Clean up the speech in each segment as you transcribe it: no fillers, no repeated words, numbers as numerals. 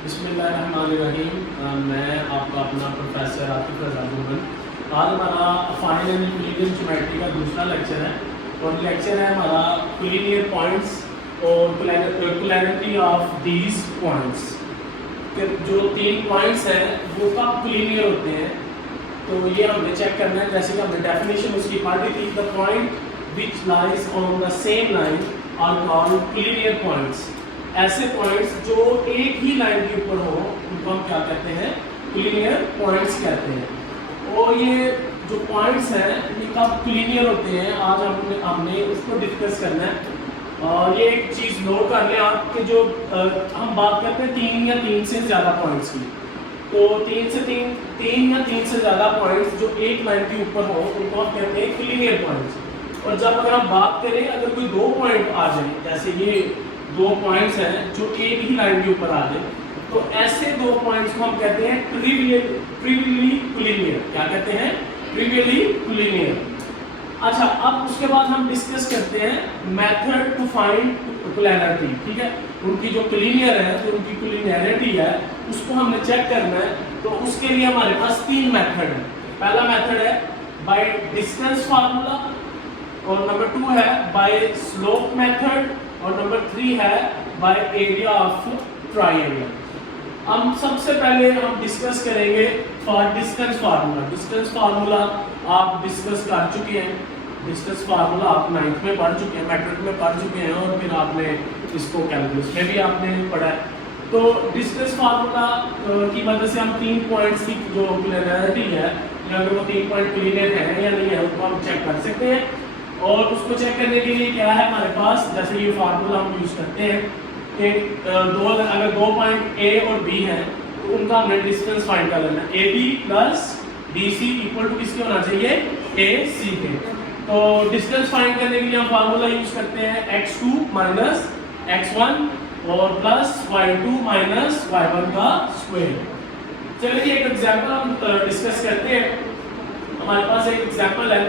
बिस्मिल्लाहिर्रहमानिर्रहीम। मैं आपका अपना प्रोफेसर आतिफ रज़ा मोहन। आज हमारा फाइनल एंड यूक्लिडियन ज्योमेट्री का दूसरा लेक्चर है और लेक्चर है हमारा कोलिनियर पॉइंट्स और कोलिनियरिटी ऑफ दीज पॉइंट्स। जो तीन पॉइंट्स हैं वो कब कोलिनियर होते हैं तो ये हमें चेक करना है। जैसे कि हमने डेफिनेशन उसकी पढ़ ली थी, the point which lies on the same line are called collinear points. ऐसे पॉइंट्स जो एक ही लाइन के ऊपर हो उनको हम क्या कहते हैं, कोलिनियर पॉइंट्स कहते हैं। और ये जो पॉइंट्स हैं ये कब कोलिनियर होते हैं आज हमने उसको डिस्कस करना है। और ये एक चीज़ नोट कर लें आप कि जो हम बात करते हैं तीन या तीन से ज़्यादा पॉइंट्स की, तो तीन या तीन से ज़्यादा पॉइंट्स जो एक लाइन के ऊपर हो उनको हम कहते हैं कोलिनियर पॉइंट्स। और जब अगर हम बात करें अगर कोई दो पॉइंट आ जाए, जैसे ये दो पॉइंट्स हैं जो एक ही लाइन के ऊपर आ जाए, तो ऐसे दो पॉइंट्स को हम कहते हैं ट्रिवियली कोलिनियर। क्या कहते हैं? ट्रिवियली कोलिनियर। अच्छा, अब उसके बाद हम डिस्कस करते हैं मेथड टू फाइंड कोलिनियरिटी। ठीक है, उनकी जो कोलिनियर है तो उनकी कोलिनियरिटी है उसको हमने चेक करना है। तो उसके लिए हमारे पास तीन मेथड है। पहला मेथड है बाय डिस्टेंस फार्मूला, और नंबर 2 है बाय स्लोप मेथड, और नंबर 3 है बाय एरिया ऑफ ट्रायंगल। हम सबसे पहले हम डिस्कस करेंगे for distance formula. Distance formula आप डिस्कस कर चुके हैं, डिस्टेंस फार्मूला आप 9th में पढ़ चुके हैं, मैट्रिक में पढ़ चुके हैं, और फिर आपने इसको कैलकुलस में भी आपने पढ़ा है। तो डिस्टेंस फार्मूला की मदद से हम तीन पॉइंट्स की जो कोलिनियरिटी है, अगर वो तीन पॉइंट कोलिनियर है या नहीं है उसको हम चेक कर सकते हैं। और उसको चेक करने के लिए क्या है हमारे पास, जैसे ये फार्मूला हम यूज करते हैं कि अगर दो पॉइंट ए और बी हैं तो उनका हमने डिस्टेंस फाइंड कर लेना है। A B plus D C equal to किसके होना चाहिए, ए सी के। तो डिस्टेंस फाइंड करने के लिए हम फार्मूला यूज करते हैं x2 माइनस x1 और प्लस y2 माइनस y1 का स्क्वायर। चलिए एक एग्जांपल हम डिस्कस करते हैं। हमारे पास एक एग्जांपल है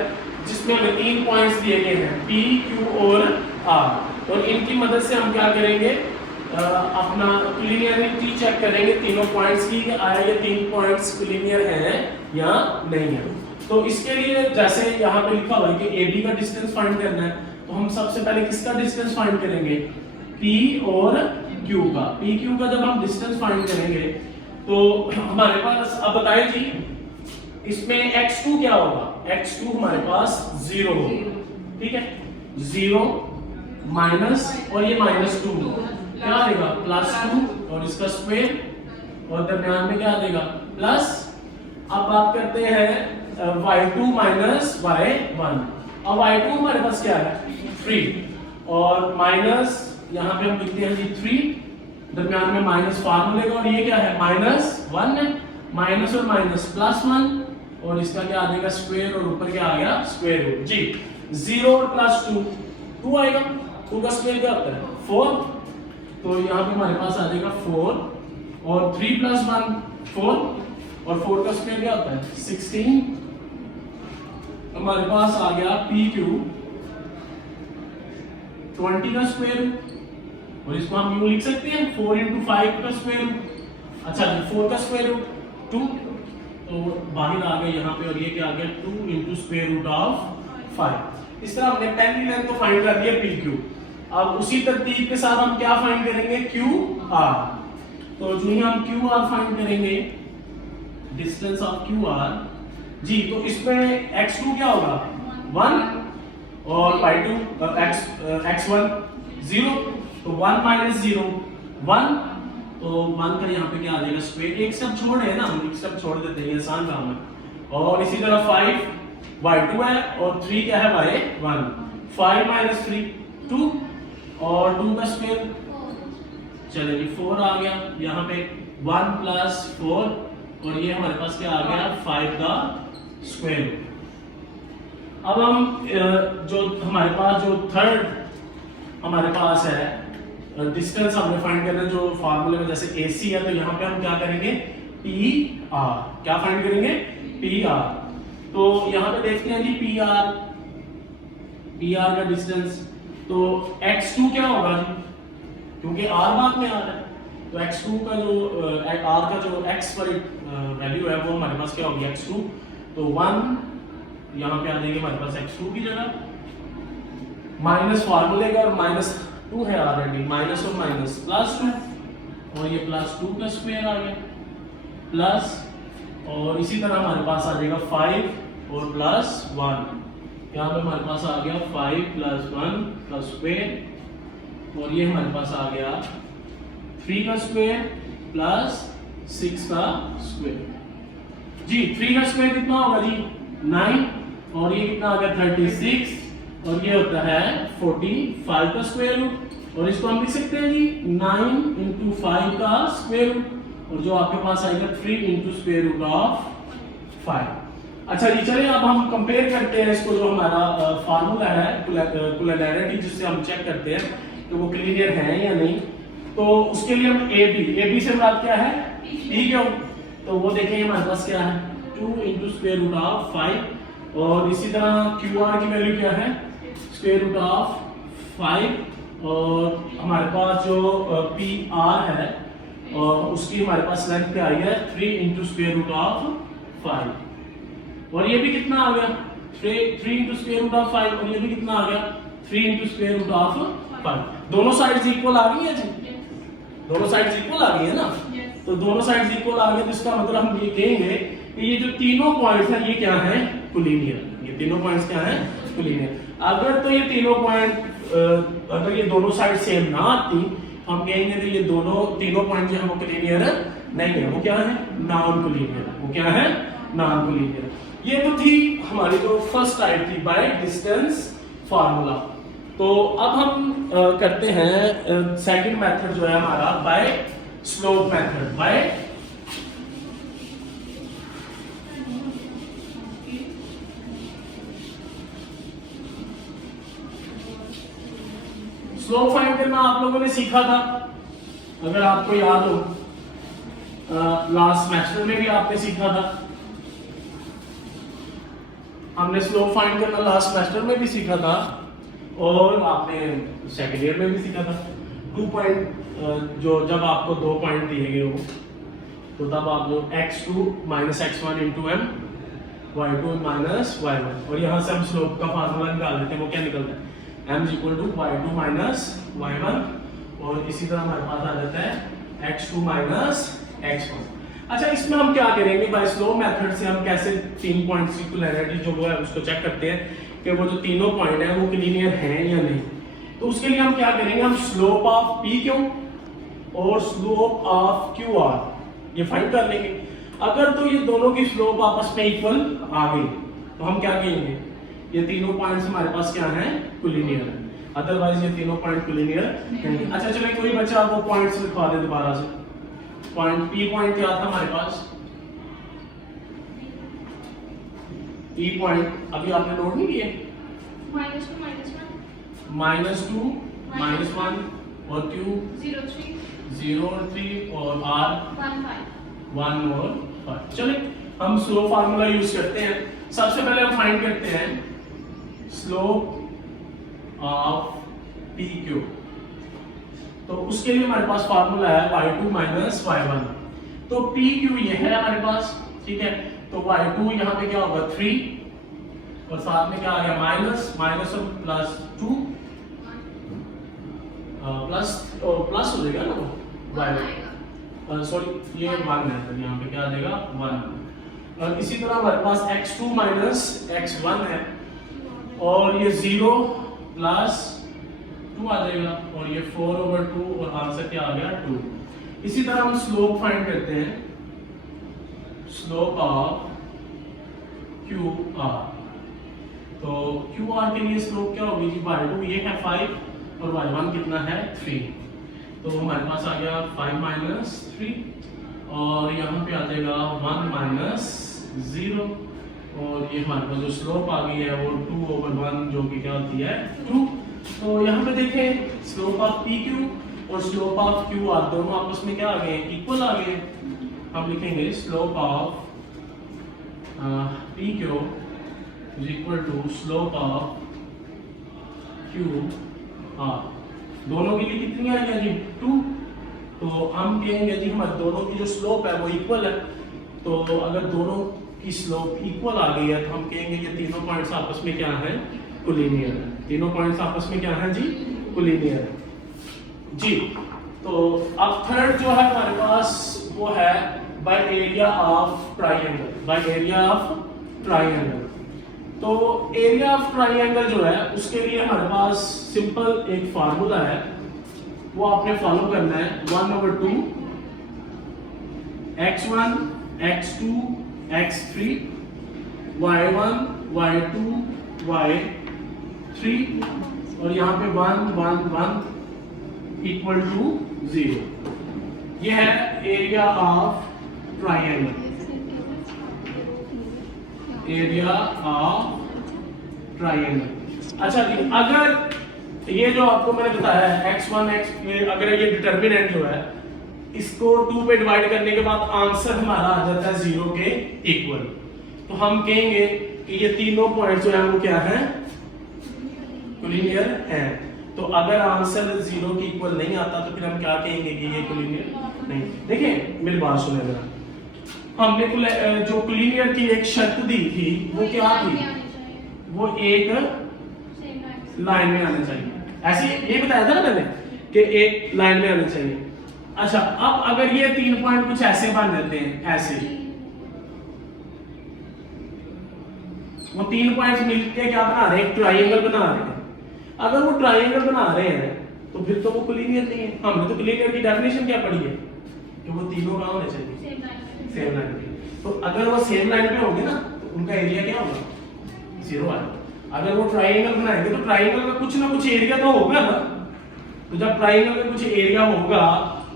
जिसमें हमें तीन पॉइंट्स दिए गए हैं P, Q और R, और इनकी मदद से हम क्या करेंगे, अपना कोलिनियरिटी चेक करेंगे तीनों पॉइंट्स की, आया ये तीन पॉइंट्स कोलिनियर हैं या नहीं है। तो इसके लिए जैसे यहाँ पे लिखा हुआ है कि AB का डिस्टेंस फाइंड करना है, तो हम सबसे पहले किसका डिस्टेंस फाइंड करेंगे, P और Q का। P, Q का जब हम डिस्टेंस फाइंड करेंगे तो हमारे पास, अब बताएं जी इसमें x2 क्या होगा, x2 हमारे पास 0 होगा। ठीक है, 0 माइनस और ये -2 क्या देगा, +2 और इसका स्क्वायर, और दरम्यान में क्या देगा प्लस। अब बात करते हैं y2 माइनस y1। अब y2 हमारे पास क्या है 3, और माइनस यहाँ पे हम लिखते हैं जी 3, दरम्यान में माइनस फार्मूले का, और ये क्या है -1, माइनस और माइनस +1, और इसका क्या आ जाएगा स्क्वायर, और ऊपर क्या आ गया स्क्वायर रूट जी। 0 और +2 2 आएगा, 2 का स्क्वायर क्या होता है 4, तो यहाँ पे हमारे पास आ जाएगा 4, और 3 + 1 4, और 4 का स्क्वायर क्या होता है 16। हमारे पास आ गया PQ 20 का स्क्वायर, और इसको हम यूं लिख सकते हैं 4 × 5 का स्क्वायर रूट। अच्छा, 4 का स्क्वायर रूट 2, तो बाहर आ गया यहाँ पे, और ये क्या आ गया 2 × स्क्वायर रूट ऑफ 5। इस तरह हमने पहली लेंथ को फाइंड कर दिया PQ। अब उसी तरतीब के साथ हम क्या फाइंड करेंगे QR। तो जो ही हम QR फाइंड करेंगे, डिस्टेंस ऑफ QR जी, तो इसमें x2 क्या होगा 1 और y2 x1 0, तो 1 - 0 1, तो 1 का यहाँ पे क्या आ जाएगा स्क्वायर। एक स्टेप छोड़ है ना, हम एक स्टेप छोड़ देते हैं, आसान काम है। और इसी तरह 5 y2 है, और 3 क्या है y1, 5 - 3 2, और 2 का स्क्वायर चलिए 4 आ गया यहाँ पे 1 + 4, और ये हमारे पास क्या आ गया 5 का स्क्वायर। अब हम जो हमारे पास जो थर्ड हमारे पास है डिस्टेंस हमने फाइंड करना है, जो फार्मूले में जैसे AC है, तो यहाँ पे हम क्या करेंगे PR। क्या फाइंड करेंगे PR। तो यहाँ पे देखते हैं जी PR का डिस्टेंस, तो x2 क्या होगा जी क्योंकि आर बाद में आ रहा है, तो x2 का जो आर का जो x वाली वैल्यू है वो हमारे पास क्या होगी x2, तो 1 यहाँ पे आ जाएगी हमारे पास x2 की जगह माइनस फार्मूले का, और -2 है ऑलरेडी, माइनस और माइनस +2, और ये +2 का स्क्वायर आ गया प्लस, और इसी तरह हमारे पास आ जाएगा 5 और +1, यहाँ पे हमारे पास आ गया 5 + 1 का स्क्वायर, और ये हमारे पास आ गया 3 का स्क्वायर प्लस 6 का स्क्वायर जी। 3 का स्क्वायर कितना होगा जी 9, और ये कितना आ गया 36, और ये होता है 45 का स्क्वायर रूट, और इसको हम लिख सकते हैं जी 9 × 5 का स्क्वायर रूट, और जो आपके पास आएगा 3 × स्क्वायर रूट ऑफ 5। अच्छा जी, चलिए अब हम कंपेयर करते हैं इसको, जो हमारा फार्मूला है कोलिनियरिटी जिससे हम चेक करते हैं तो वो क्लियर है या नहीं। तो उसके लिए हम AB से मुराद क्या है ठीक है, तो वो देखेंगे हमारे पास क्या है 2 × स्क्वायर रूट ऑफ 5, और इसी तरह QR की वैल्यू क्या है स्क्वायर रूट ऑफ 5, और हमारे पास जो PR है और उसकी हमारे पास लेंथ क्या आई है 3 × स्क्वायर रूट ऑफ 5, और ये भी कितना आ गया 3 × स्क्वायर रूट ऑफ 5, और ये भी कितना आ गया 3 × स्क्वायर रूट ऑफ 5। दोनों साइड्स इक्वल आ गई है जी, दोनों साइड्स इक्वल आ गई है ना, तो दोनों साइड्स इक्वल आ गई, तो इसका मतलब हम ये कहेंगे कि ये जो तीनों पॉइंट्स हैं ये क्या है कोलिनियर, ये तीनों पॉइंट्स क्या हैं कोलिनियर। अगर तो ये तीनों पॉइंट अगर ये दोनों साइड सेम ना आती हम कहेंगे कि ये तीनों पॉइंट जो है वो कोलिनियर नहीं है, वो क्या है नॉन कोलिनियर, वो क्या है नॉन कोलिनियर। ये तो थी हमारी जो फर्स्ट टाइप थी बाय डिस्टेंस फार्मूला। तो अब हम करते हैं सेकंड मेथड जो है हमारा by slope method. By slope find करना आप लोगों ने सीखा था, अगर आपको याद हो लास्ट सेमेस्टर में भी आपने सीखा था, हमने स्लोप फाइंड करना लास्ट सेमेस्टर में भी सीखा था, और आपने सेकंड ईयर में भी सीखा था। 2 पॉइंट जो जब आपको 2 पॉइंट दिए गए हो तो तब आप जो x2 - x1 × m y2 - y1, और यहाँ से हम स्लोप का फार्मूला निकाल लेते हैं, वो क्या निकलता है m = y2 - y1, और इसी तरह हमारे पास आ जाता है x2 - x1। अच्छा, इसमें हम क्या करेंगे बाय स्लोप मेथड से हम कैसे 3 पॉइंट्स की कोलिनियरिटी जो है उसको चेक करते हैं कि वो जो तीनों पॉइंट है वो कोलिनियर हैं या नहीं। तो उसके लिए हम क्या करेंगे, हम स्लोप ऑफ PQ और स्लोप ऑफ QR ये फाइंड कर लेंगे। अगर तो ये दोनों की स्लोप आपस में इक्वल आ गई तो हम क्या कहेंगे ये तीनों पॉइंट्स हमारे पास क्या हैं कोलिनियर है, अदरवाइज ये तीनों पॉइंट कोलिनियर नहीं। अच्छा चलिए, कोई बच्चा वो पॉइंट्स लिखवा दे दोबारा से। पॉइंट P पॉइंट क्या था हमारे पास, P पॉइंट अभी आपने नोट नहीं किए, -2 -2 -1 और Q 0 और 3 और R 1 और 5। चलिए हम स्लोप फार्मूला यूज करते हैं। सबसे पहले हम फाइंड करते हैं स्लोप ऑफ PQ। तो उसके लिए हमारे पास फार्मूला है y2 - y1। तो PQ ये है हमारे पास, ठीक है, तो y2 यहाँ पे क्या होगा 3, और साथ में क्या आ गया माइनस और +2 प्लस हो जाएगा ना y1, सॉरी ये 1 है, तो यहाँ पे क्या आ जाएगा 1। और इसी तरह हमारे पास x2 - x1 है, और ये 0 + 2 आ जाएगा, और ये 4/2, और आंसर क्या आ गया 2। इसी तरह हम स्लोप फाइंड करते हैं, स्लोप ऑफ QR। तो QR के लिए स्लोप क्या होगी जी y2 ये है 5 और y1 कितना है 3, तो हमारे पास आ गया 5 - 3, और यहाँ पे आ जाएगा 1 - 0, और ये हमारे पास जो स्लोप आ गई है वो 2/1 जो कि क्या होती है 2। तो यहाँ पे देखें स्लोप ऑफ PQ और स्लोप ऑफ QR दोनों आपस में क्या आ गए इक्वल आ गए। हम लिखेंगे slope of PQ = slope of QR। दोनों के लिए कितनी आ गया जी तो हम कहेंगे जी हमारे दोनों की जो स्लोप है वो इक्वल है। तो अगर दोनों की स्लोप इक्वल आ गई है तो हम कहेंगे कि तीनों पॉइंट्स आपस में क्या है, कोलिनियर है। तीनों पॉइंट्स आपस में क्या है जी, कोलिनियर है जी। तो अब थर्ड जो है हमारे पास वो है bye area of triangle. Bye area of triangle, तो एरिया ऑफ ट्राइंगल जो है उसके लिए हमारे पास सिंपल एक फार्मूला है, वो आपने फॉलो करना है। 1/2 x1 x2 x3 y1 y2 y3 और यहाँ पे 1 1 1 इक्वल टू 0। ये है area of triangle. Area of triangle. अच्छा जी, अगर ये जो आपको मैंने बताया है x1 x, अगर ये डिटर्मिनेंट जो है इसको 2 पे डिवाइड करने के बाद आंसर हमारा आ जाता है 0 के इक्वल, तो हम कहेंगे कि ये तीनों पॉइंट्स जो है वो क्या है, कोलिनियर है। तो अगर आंसर 0 के इक्वल नहीं आता तो फिर हम क्या कहेंगे कि ये कोलिनियर नहीं। देखिए मेरी बात सुने जरा, हमने जो कोलिनियर की एक शर्त दी थी वो क्या थी, वो एक लाइन में आना चाहिए। ऐसे ये बताया था ना मैंने कि एक लाइन में आना चाहिए। अच्छा, अब अगर ये 3 पॉइंट कुछ ऐसे बन जाते हैं, ऐसे वो 3 पॉइंट्स मिलके क्या बना रहे हैं, एक ट्राइंगल बना रहे हैं। अगर वो ट्राइंगल बना रहे हैं तो फिर तो वो कोलिनियर नहीं है। हमने तो कोलिनियर की डेफिनेशन क्या पढ़ी है कि वो तीनों कहाँ होने चाहिए, सेम लाइन पे। तो अगर वो सेम लाइन पे होंगे ना तो उनका एरिया क्या होगा, 0 आएगा। अगर वो ट्राइंगल बनाएंगे तो ट्राइंगल का कुछ ना कुछ एरिया तो होगा ना। तो जब ट्राइंगल का कुछ एरिया होगा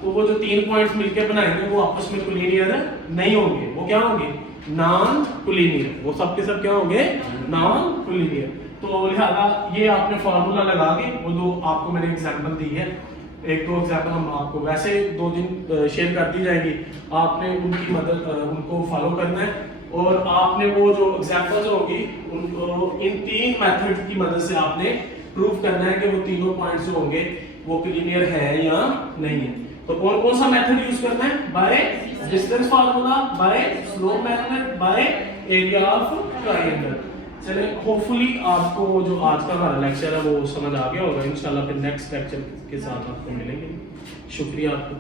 तो वो जो 3 पॉइंट्स मिलकर बनाएंगे वो आपस में कोलिनियर नहीं होंगे, वो क्या होंगे, नॉन कोलिनियर। वो सब के सब क्या होंगे, नॉन कोलिनियर। तो लिहाजा ये आपने फॉर्मूला लगा के, वो जो आपको मैंने एग्जांपल दी है, 1-2 एग्जांपल हम आपको वैसे 2 दिन शेयर कर दी जाएगी, आपने उनकी मदद उनको फॉलो करना है और आपने वो जो एग्जांपल्स होगी उनको इन 3 मेथड की मदद से आपने प्रूव करना है कि वो तीनों पॉइंट्स जो होंगे वो कोलिनियर है या नहीं है। तो कौन कौन सा मेथड यूज करना है, by distance formula, by slope method, by area of triangle. चले, होपफुली आपको जो आज का हमारा लेक्चर है वो समझ आ गया होगा। इंशाल्लाह फिर नेक्स्ट लेक्चर के साथ आपको मिलेंगे। शुक्रिया आपको।